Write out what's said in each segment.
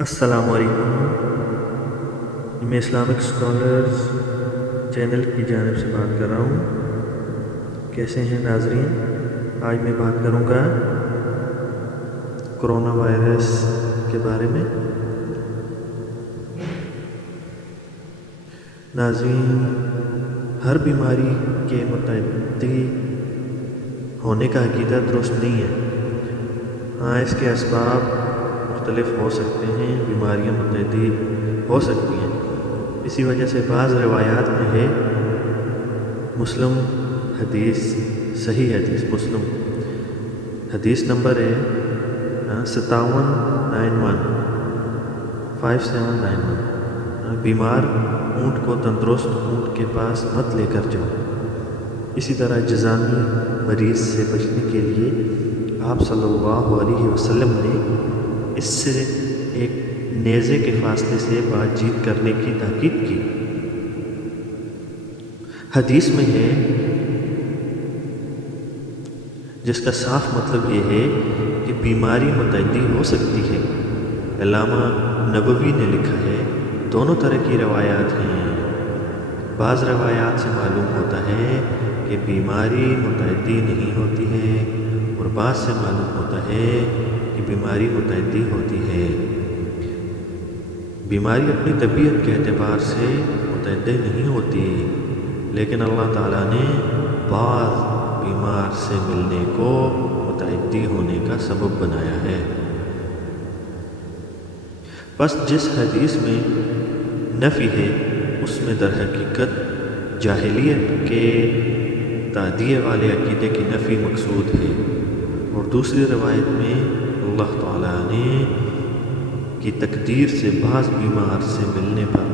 السلام علیکم۔ میں اسلامک اسکالرز چینل کی جانب سے بات کر رہا ہوں۔ کیسے ہیں ناظرین؟ آج میں بات کروں گا کرونا وائرس کے بارے میں۔ ناظرین، ہر بیماری کے متعدی ہونے کا عقیدہ درست نہیں ہے۔ ہاں، اس کے اسباب مختلف ہو سکتے ہیں، بیماریاں متعدی ہو سکتی ہیں۔ اسی وجہ سے بعض روایات میں ہے، مسلم حدیث، صحیح حدیث مسلم حدیث نمبر ہے 5791 بیمار اونٹ کو تندرست اونٹ کے پاس مت لے کر جاؤ۔ اسی طرح جذامی مریض سے بچنے کے لیے آپ صلی اللہ علیہ وسلم نے اس سے ایک نیزے کے فاصلے سے بات چیت کرنے کی تاکید کی۔ حدیث میں ہے، جس کا صاف مطلب یہ ہے کہ بیماری متعدی ہو سکتی ہے۔ علامہ نووی نے لکھا ہے، دونوں طرح کی روایات ہیں۔ بعض روایات سے معلوم ہوتا ہے کہ بیماری متعدی نہیں ہوتی ہے، اور بعض سے معلوم ہوتا ہے کہ بیماری متعدی ہوتی ہے۔ بیماری اپنی طبیعت کے اعتبار سے متعدی نہیں ہوتی، لیکن اللہ تعالیٰ نے بعض بیمار سے ملنے کو متعدی ہونے کا سبب بنایا ہے۔ بس جس حدیث میں نفی ہے، اس میں در حقیقت جاہلیت کے تعدیہ والے عقیدے کی نفی مقصود ہے، اور دوسری روایت میں اللہ تعالیٰ نے کی تقدیر سے بعض بیمار سے ملنے پر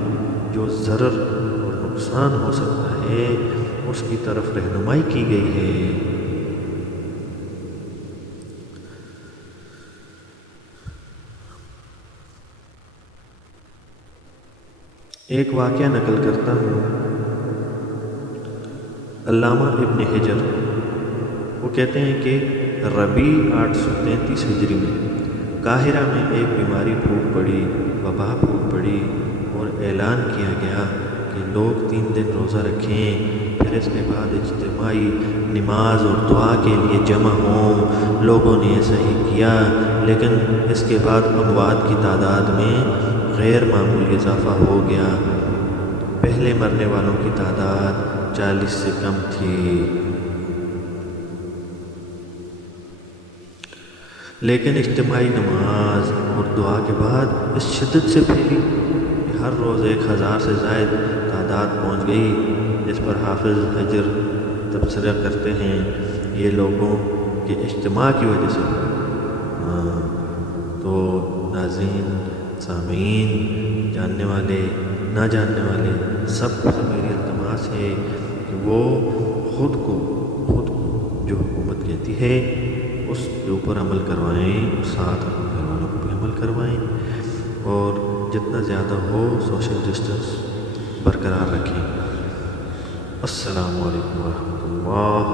جو ضرر اور نقصان ہو سکتا ہے، اس کی طرف رہنمائی کی گئی ہے۔ ایک واقعہ نقل کرتا ہوں۔ علامہ ابن حجر وہ کہتے ہیں کہ ربیع 833 ہجری میں قاہرہ میں ایک بیماری پھوٹ پڑی، وبا پھوٹ پڑی، اور اعلان کیا گیا کہ لوگ 3 دن روزہ رکھیں، پھر اس کے بعد اجتماعی نماز اور دعا کے لیے جمع ہوں۔ لوگوں نے ایسا ہی کیا، لیکن اس کے بعد اموات کی تعداد میں غیر معمولی اضافہ ہو گیا۔ پہلے مرنے والوں کی تعداد 40 سے کم تھی، لیکن اجتماعی نماز اور دعا کے بعد اس شدت سے پھیلی کہ ہر روز 1000 سے زائد تعداد پہنچ گئی۔ اس پر حافظ حجر تبصرہ کرتے ہیں، یہ لوگوں کے اجتماع کی وجہ سے۔ تو ناظرین، سامعین، جاننے والے، نہ جاننے والے، سب سے میری التماس ہے کہ وہ خود کو جو حکومت کہتی ہے اس کے اوپر عمل کروائیں، ساتھ اپنے گھر والوں کو بھی عمل کروائیں، اور جتنا زیادہ ہو سوشل ڈسٹنس برقرار رکھیں۔ السلام علیکم ورحمۃ اللہ۔